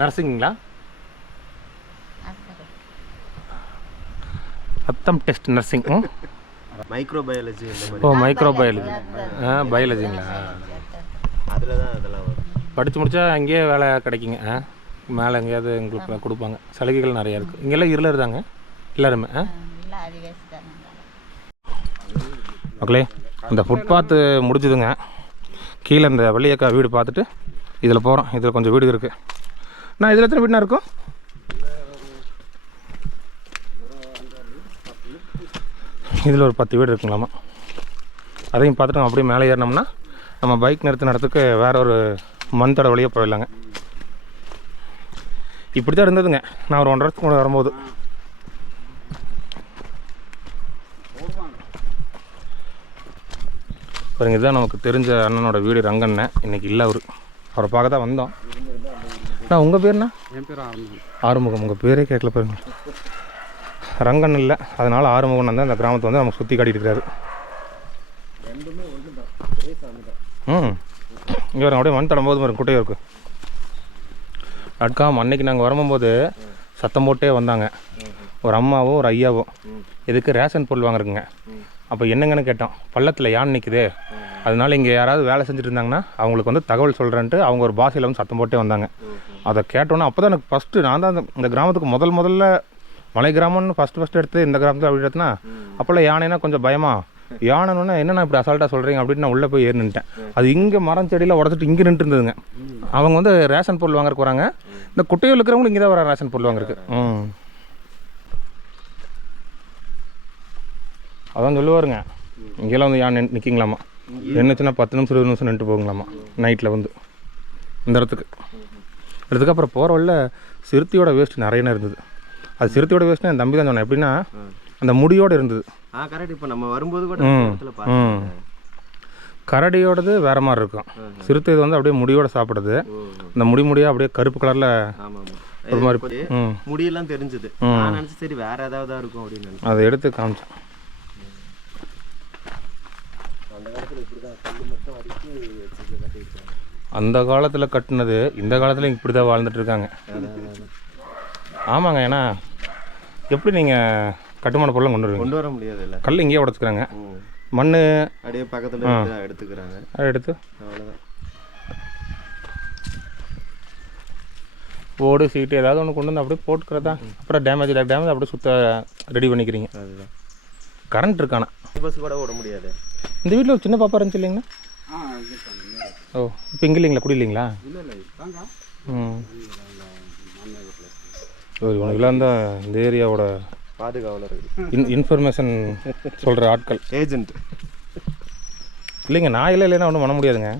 நர்சிங்களா? ரத்தம் டெஸ்ட் நர்சிங். மைக்ரோபயாலஜி இந்த மாதிரி. ஓ மைக்ரோபயாலஜி. பயாலஜிங்களா? அதில் தான் அதெல்லாம் வரும். படித்து முடித்தா அங்கேயே வேலை கிடைக்குங்க. மேலே எங்கேயாவது எங்களுக்கு கொடுப்பாங்க. சலுகைகள் நிறையா இருக்குது. இங்கெல்லாம் இருளர் தாங்க எல்லாருமே. மக்களே இந்த ஃபுட்பாத்து முடிச்சுதுங்க. கீழே இந்த வள்ளியக்கா வீடு பார்த்துட்டு இதில் போகிறோம். இதில் கொஞ்சம் வீடு இருக்குது. நான் இதில் எத்தனை வீடுனா இருக்கும்? இதில் ஒரு 10 வீடு இருக்குங்களாமா. அதையும் பார்த்துட்டு அப்படியே மேலே ஏறினோம்னா நம்ம பைக் நிறுத்தின இடத்துக்கு வேறு ஒரு மண் தடை வழியாக போயிடலாங்க. இப்படி தான் இருந்ததுங்க நான் ஒரு 1.5 வருஷத்துக்கு கூட வரும்போது. பாருங்க இதுதான் நமக்கு தெரிஞ்ச அண்ணனோட வீடு ரங்கண்ணன். இன்றைக்கி இல்லை அவரை பார்க்க தான் வந்தோம். நான் உங்கள் பேர்ண்ணா? என் பேர் ஆறுமுகம். ஆறுமுகம். உங்கள் பேரே கேட்கல பாருங்க. ரங்கன் இல்லை, அதனால் ஆறுமுகன் வந்து அந்த கிராமத்தை வந்து நமக்கு சுற்றி காட்டிட்டு இருக்காரு. இங்கே வரும் அப்படியே மண் தடும்போது பாருங்க குட்டையாக இருக்குது. அட்காம் அன்னைக்கு நாங்கள் வரும்போது சத்தம் போட்டே வந்தாங்க. ஒரு அம்மாவும் ஒரு ஐயாவும் இதுக்கு ரேஷன் பொருள் வாங்குறதுங்க. அப்போ என்னங்கன்னு கேட்டோம். பள்ளத்தில் யானை நிற்குது, அதனால இங்கே யாராவது வேலை செஞ்சுட்டு இருந்தாங்கன்னா அவங்களுக்கு வந்து தகவல் சொல்கிறேன்ட்டு அவங்க ஒரு பாஷையில் வந்து சத்தம் போட்டே வந்தாங்க. அதை கேட்டோன்னே அப்போ தான் எனக்கு ஃபஸ்ட்டு நான் தான் இந்த கிராமத்துக்கு முதல்ல மலை கிராமம்னு ஃபஸ்ட்டு எடுத்து இந்த கிராமத்தில் அப்படி எடுத்துனா அப்போல்லாம் யானைனா கொஞ்சம் பயமா. யானைன்னா என்னென்னா இப்படி அசால்ட்டாக சொல்கிறீங்க அப்படின்னு நான் உள்ளே போய் ஏறி நின்ட்டேன். அது இங்கே மரம் செடியில் உடச்சிட்டு இங்கே நின்று இருந்ததுங்க. அவங்க வந்து ரேஷன் பொருள் வாங்குறதுக்கு வராங்க. இந்த குட்டையில் இருக்கிறவங்களும் இங்கே தான் வர ரேஷன் பொருள் வாங்குறதுக்கு. அதான் சொல்லுவாருங்க, இங்கெல்லாம் வந்து யானை நிற்கிங்களாமா. என்னச்சுன்னா 10 நிமிஷம் 20 நிமிஷம் நின்று போகுங்களாமா நைட்டில் வந்து இந்த இடத்துக்கு. அப்புறம் போகிற வழில சிறுத்தையோட வேஸ்ட் நிறையன இருந்தது. அது சிறுத்தையோட வேஸ்ட்னா என் தம்பி தான் சொன்னேன். எப்படின்னா அந்த முடியோடு இருந்தது. கரெக்ட். இப்போ நம்ம வரும்போது கூட கரடியோடது வேறு மாதிரி இருக்கும். சிறுத்தை இது வந்து அப்படியே முடியோடு சாப்பிடுது. இந்த முடியாக அப்படியே கருப்பு கலரில் ஒரு மாதிரி முடியெல்லாம் தெரிஞ்சுது. நான் நினச்சி சரி வேறு ஏதாவது இருக்கும் அப்படின்னு அதை எடுத்து காமிச்சேன். அந்த காலத்தில் கட்டினது இந்த காலத்தில் இப்படி தான் வாழ்ந்துட்டு இருக்காங்க. ஆமாங்க. ஏன்னா எப்படி நீங்கள் கட்டுமான பொருளாக கொண்டு வர முடியாது. இல்லை கல் இங்கேயே உடச்சிக்கிறாங்க. மண் அப்படியே பக்கத்தில் எடுத்துக்கிறாங்க. அதை எடுத்து அவ்வளோதான். போர்டு சீட்டு ஏதாவது ஒன்று கொண்டு வந்து அப்படியே போட்டுக்கிறதா. அப்புறம் டேமேஜ் அப்படியே சுத்த ரெடி பண்ணிக்கிறீங்க. அதுதான். கரண்ட் இருக்கானா? பஸ் கூட ஓட முடியாது. இந்த வீட்டில் ஒரு சின்ன பாப்பா இருந்துச்சு இல்லைங்கண்ணா? ஓ இப்போ இங்கே இல்லைங்களா? குடி இல்லைங்களா? இவங்களாம் தான் இந்த ஏரியாவோட பாதுகாவலர், இன்ஃபர்மேஷன் சொல்கிற ஆட்கள், ஏஜென்ட். இல்லைங்க நாயெல்லாம் இல்லைன்னா ஒன்றும் பண்ண முடியாதுங்க.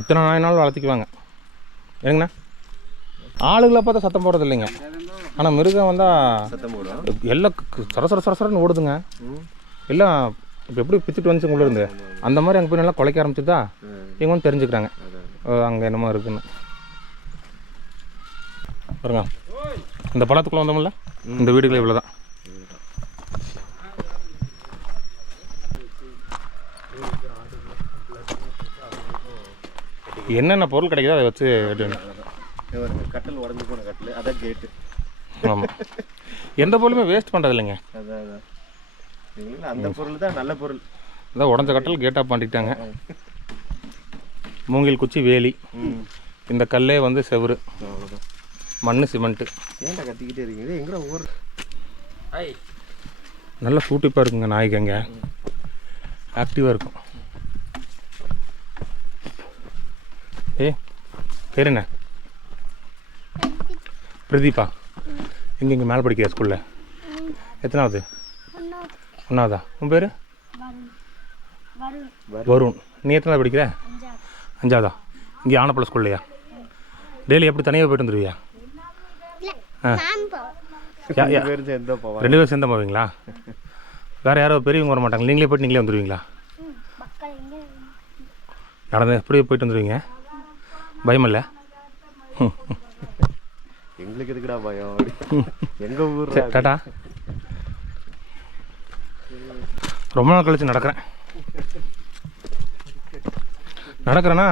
எத்தனை நாயினாலும் வளர்த்திக்குவாங்க. ஏங்கண்ணா ஆளுகளை பார்த்தா சத்தம் போடுறது இல்லைங்க. ஆனால் மிருகம் வந்தால் சத்தம் போடும். எல்லாம் சரசரன்னு ஓடுதுங்க. எல்லாம் இப்போ எப்படி பிச்சுட்டு வந்துச்சு உள்ள இருந்து அந்த மாதிரி அங்கே போய் நல்லா குலைக்க ஆரம்பிச்சுதா இவங்க வந்து தெரிஞ்சுக்கிறாங்க அங்கே என்னமோ இருக்குன்னு. பாருங்க இந்த பழத்துக்குள்ளே வந்தோம்ல, இந்த வீடுகள் இவ்வளோ தான். என்னென்ன பொருள் கிடைக்குதோ அதை வச்சு கட்டில் உடஞ்சி போன கட்டில், அதான் கேட்டு. ஆமாம், எந்த பொருளுமே வேஸ்ட் பண்ணுறது இல்லைங்க. அதான் அந்த பொருள் தான் நல்ல பொருள். அதான் உடஞ்ச கட்டில் கேட்டாக பண்ணிட்டாங்க. மூங்கில் குச்சி வேலி, இந்த கல்லே வந்து செவுரு, மண் சிமெண்ட்டு. ஏன்டா கத்திக்கிட்டே இருக்கீங்க? எங்கே ஊர் நல்லா சூட்டிப்பாக இருக்குங்க. நாய்க்குங்க ஆக்டிவாக இருக்கும். பேர் என்ன? பிரதீப்பா. இங்கே மேலே படிக்கிற ஸ்கூலில் எத்தனாவது? 1ஆவதா? உன் பேர்? வருண். நீ எத்தனாவது படிக்கிற? 5ஆவதா? இங்கே ஆனப்பள்ள ஸ்கூல்லையா? டெய்லி எப்படி தனியாக போயிட்டு வந்துடுவியா? ரெண்டு பேரும் சேர்ந்து போவீங்களா? வேறு யாரோ பெரியவங்க வர மாட்டாங்க, நீங்களே போய்ட்டு நீங்களே வந்துடுவீங்களா? நடந்து எப்படியே போயிட்டு வந்துடுவீங்க? பயமில்லை? எங்களுக்கு எதுக்குடா பயம்? எங்கள் ஊர் டாட்டா. ரொம்ப நாள் கழிச்சு நடக்கிறேன்னா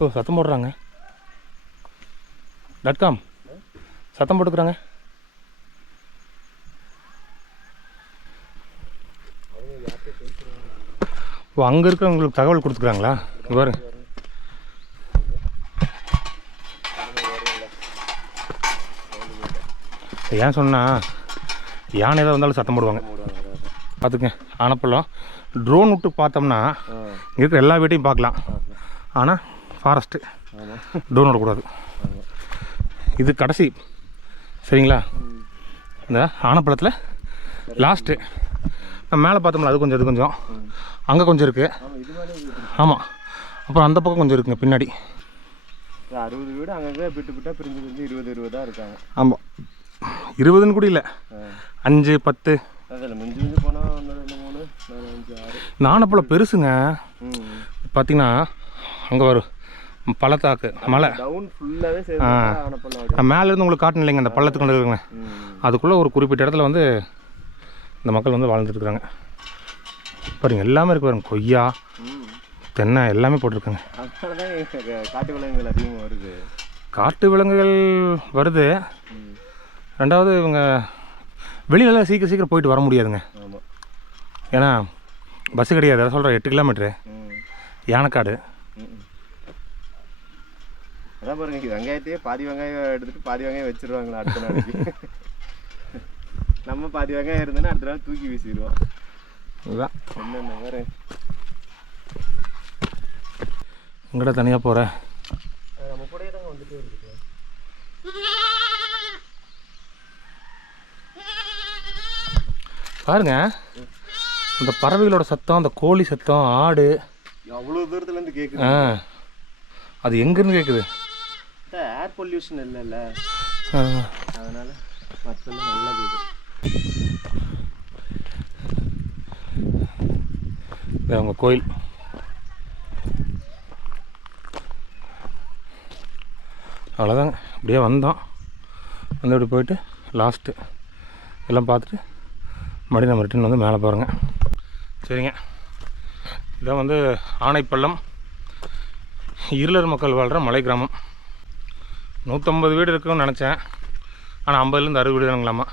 ஓ சத்தம் போடுறாங்க. .com சத்தம் போட்டுக்கிறாங்க. ஓ அங்கே இருக்கிறவங்களுக்கு தகவல் கொடுத்துக்குறாங்களா? பாரு ஏன் சொன்னால் யானை ஏதாவது வந்தாலும் சத்தம் போடுவாங்க பார்த்துங்க. ஆனப்பள்ளம் ட்ரோன் விட்டு பார்த்தோம்னா இங்கே இருக்கிற எல்லா வீட்டையும் பார்க்கலாம். ஆனால் ஃபாரஸ்ட்டு ட்ரோன் விடக்கூடாது. இது கடைசி சரிங்களா? இந்த ஆனப்பள்ளத்தில் லாஸ்ட்டு நம்ம மேலே பார்த்தோம்ல அது கொஞ்சம் இது கொஞ்சம் அங்கே கொஞ்சம் இருக்குது. ஆமாம், அப்புறம் அந்த பக்கம் கொஞ்சம் இருக்குங்க பின்னாடி. 60 வீடு அங்கங்கே விட்டு பிரிஞ்சு 20 இருக்காங்க. ஆமாம், 20ன்னு கூட இல்லை, 5 10 அதில் மிஞ்சி போனால் 1 2 3 4 5 6. இந்த ஆனப்பள்ளம் பெருசுங்க. பார்த்தீங்கன்னா அங்கே வரும் பள்ளத்தாக்கு மலை டவுன் ஃபுல்லாகவே சேர்ந்து மேலேருந்து உங்களுக்கு காட்டணும் இல்லைங்க, அந்த பள்ளத்துக்கு கொண்டு இருக்குங்க. அதுக்குள்ளே ஒரு குறிப்பிட்ட இடத்துல வந்து இந்த மக்கள் வந்து வாழ்ந்துட்டுருக்குறாங்க. பாருங்க எல்லாமே இருக்கு பாருங்க, கொய்யா தென்னை எல்லாமே போட்டிருக்காங்க. காட்டு விலங்குகள் அதிகமாக வருது. காட்டு விலங்குகள் வருது. ரெண்டாவது இவங்க வெளியிலலாம் சீக்கிரம் போயிட்டு வர முடியாதுங்க. ஏன்னா பஸ்ஸு கிடையாது. அதை சொல்கிறேன், 8 கிலோமீட்ரு யானைக்காடு. அதான் பாருங்க, வெங்காயத்தையே பாதி வெங்காயம் எடுத்துகிட்டு பாதி வெங்காயம் வச்சுருவாங்களா அடுத்த நாளைக்கு. நம்ம பாதி வெங்காயம் இருந்ததுன்னா அடுத்த நாள் தூக்கி வீசிடுவோம். இதுதான் என்னென்ன வேறு எங்கடா தனியாக போகிற? நம்ம கூடயே தாங்க வந்துட்டே இருக்கு. பாருங்க அந்த பறவைகளோட சத்தம், அந்த கோழி சத்தம், ஆடு அவ்வளோ தூரத்துலேருந்து கேட்குது. அது எங்கேருந்து கேட்குது? ஏர் பொல்யூஷன் இல்லைல்ல, அதனால் மற்றெல்லாம் நல்லா கேட்குது. இது அவங்க கோயில். அவ்வளோதாங்க, அப்படியே வந்தோம். வந்து அப்படி போயிட்டு லாஸ்ட்டு எல்லாம் பார்த்துட்டு மறுபடியும் நம்ம ரிட்டன் வந்து மேலே போகிறோங்க. சரிங்க, இதான் வந்து ஆனைப்பள்ளம் இருளர் மக்கள் வாழ்கிற மலை கிராமம். 150 வீடு இருக்குன்னு நினச்சேன், ஆனால் 50லேருந்து 60 வீடு தானுங்களாமா.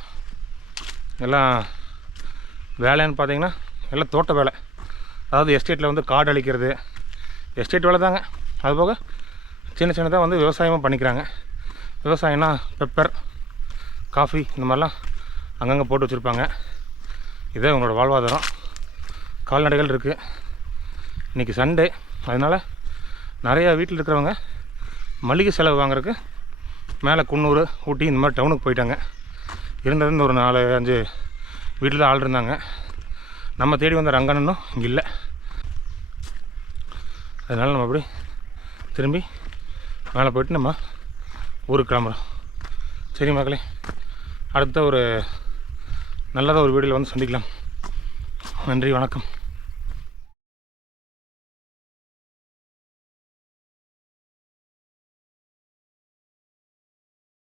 எல்லாம் வேலைன்னு பார்த்தீங்கன்னா எல்லாம் தோட்ட வேலை. அதாவது எஸ்டேட்டில் வந்து காடு அழிக்கிறது, எஸ்டேட் வேலை தாங்க. அதுபோக சின்னதாக வந்து விவசாயமும் பண்ணிக்கிறாங்க. விவசாயம்னா பெப்பர், காஃபி இந்த மாதிரிலாம் அங்கங்கே போட்டு வச்சுருப்பாங்க. இதே உங்களோட வாழ்வாதாரம். கால்நடைகள் இருக்குது. இன்றைக்கி சண்டே, அதனால் நிறையா வீட்டில் இருக்கிறவங்க மளிகை செலவு வாங்குறதுக்கு மேலே குன்னூர், ஊட்டி இந்த மாதிரி டவுனுக்கு போயிட்டாங்க. இருந்தது ஒரு 4-5 வீட்டில் தான் ஆள் இருந்தாங்க. நம்ம தேடி வந்த ரங்கனும் இங்கே இல்லை. அதனால் நம்ம அப்படி திரும்பி மேலே போய்ட்டு நம்ம ஊருக்கு கிளம்புறோம். சரி மக்களே, அடுத்த ஒரு நல்லதாக ஒரு வீடியோவில் வந்து சந்திக்கலாம். நன்றி, வணக்கம்.